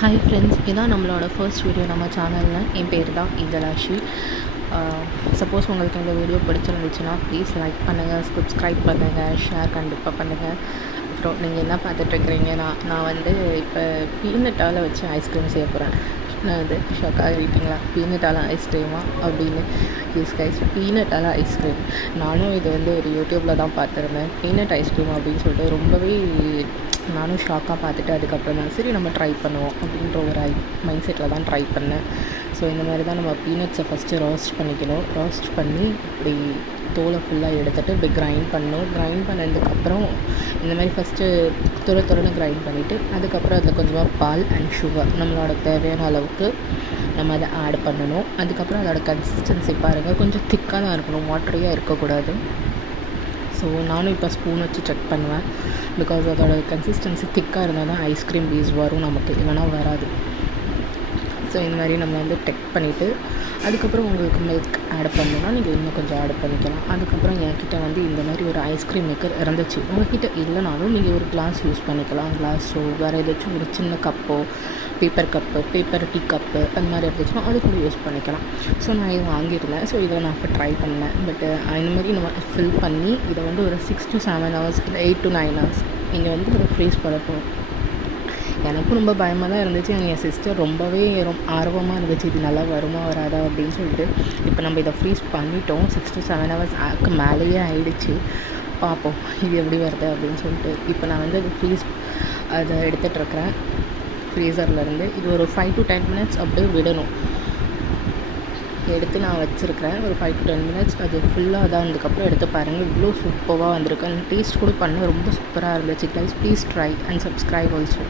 Hi friends, இதான் நம்மளோட first video நம்ம சேனலில். என் பேர் தான் இந்தலாஷி. சப்போஸ் உங்களுக்கு இந்த வீடியோ பிடிச்சிருந்துச்சுன்னா ப்ளீஸ் லைக் பண்ணுங்கள், சப்ஸ்கிரைப் பண்ணுங்கள், ஷேர் கண்டிப்பாக பண்ணுங்கள். அப்புறம் நீங்கள் என்ன பார்த்துட்ருக்குறீங்க, நான் வந்து இப்போ பீனட்டால் வச்சு ஐஸ்கிரீம் செய்ய போகிறேன். நான் வந்து ஷாக் ஆகிட்டீங்களா? பீனட்டால் ஐஸ்கிரீமா அப்படின்னு. யூஸ் கைஸ், பீனட்டால் ஐஸ்கிரீம். நானும் இது வந்து ஒரு யூடியூப்பில் தான் பார்த்துருந்தேன், பீனட் ஐஸ்கிரீம் அப்படின்னு சொல்லிட்டு. ரொம்பவே நானும் ஷாக்காக பார்த்துட்டு அதுக்கப்புறம் தான் சரி நம்ம ட்ரை பண்ணுவோம் அப்படின்ற ஒரு மைண்ட் செட்டில் தான் ட்ரை பண்ணேன். ஸோ இந்த மாதிரி தான் நம்ம பீனட்ஸை ஃபஸ்ட்டு ரோஸ்ட் பண்ணிக்கணும். ரோஸ்ட் பண்ணி இப்படி தோலை ஃபுல்லாக எடுத்துகிட்டு இப்படி கிரைண்ட் பண்ணணும். கிரைண்ட் பண்ணதுக்கப்புறம் இந்த மாதிரி ஃபஸ்ட்டு துரன்னு கிரைண்ட் பண்ணிவிட்டு அதுக்கப்புறம் அதில் கொஞ்சமாக பால் அண்ட் சுகர் நம்மளோட தேவையான அளவுக்கு நம்ம அதை ஆட் பண்ணணும். அதுக்கப்புறம் அதோட கன்சிஸ்டன்சி பாருங்கள், கொஞ்சம் திக்காக தான் இருக்கணும், வாட்டரியாக இருக்கக்கூடாது. ஸோ நானும் இப்போ ஸ்பூன் வச்சு செக் பண்ணுவேன், பிகாஸ் அதோட கன்சிஸ்டன்சி திக்காக இருந்தால் தான் ஐஸ்கிரீம் பீஸ் வரும் நமக்கு, இல்லைனா வராது. ஸோ இந்த மாதிரி நம்ம வந்து செக் பண்ணிவிட்டு அதுக்கப்புறம் உங்களுக்கு மில்க் ஆட் பண்ணணுன்னா நீங்கள் இன்னும் கொஞ்சம் ஆட் பண்ணிக்கலாம். அதுக்கப்புறம் என்கிட்ட வந்து இந்த மாதிரி ஒரு ஐஸ்கிரீம் மேக்கர் இருந்துச்சு. உங்கள்கிட்ட இல்லைனாலும் நீங்கள் ஒரு கிளாஸ் யூஸ் பண்ணிக்கலாம். கிளாஸோ வேறு ஏதாச்சும் ஒரு சின்ன கப்போ, paper cup, paper tea cup அந்த மாதிரி இருந்துச்சுன்னா அது கூட யூஸ் பண்ணிக்கலாம். ஸோ நான் இதை வாங்கியிருந்தேன். ஸோ இதை நான் இப்போ ட்ரை பண்ணேன். பட்டு இந்த மாதிரி நம்ம ஃபில் பண்ணி இதை வந்து ஒரு 6 to 7 hours இல்லை 8 to 9 hours நீங்கள் வந்து அதை ஃப்ரீஸ் பண்ணணும். எனக்கும் ரொம்ப பயமாக தான் இருந்துச்சு. என் சிஸ்டர் ரொம்பவே ஆர்வமாக இருந்துச்சு, இது நல்லா வருமா வராதா அப்படின்னு சொல்லிட்டு. இப்போ நம்ம இதை ஃப்ரீஸ் பண்ணிட்டோம். 6 to 7 hours மேலேயே ஆகிடுச்சு. பார்ப்போம் இது எப்படி வருது அப்படின்னு சொல்லிட்டு. இப்போ நான் வந்து அதை எடுத்துகிட்ருக்கிறேன் ஃப்ரீசர்லேருந்து. இது ஒரு 5 to 10 minutes அப்படியே விடணும். எடுத்து நான் வச்சுருக்கிறேன் ஒரு 5 to 10 minutes. அது ஃபுல்லாக தான் இருந்ததுக்கப்புறம் எடுத்து பாருங்கள், இவ்வளோ சூப்பராக வந்திருக்கு. அந்த டேஸ்ட் கூட பண்ண ரொம்ப சூப்பராக இருந்துச்சு. Please try and subscribe also.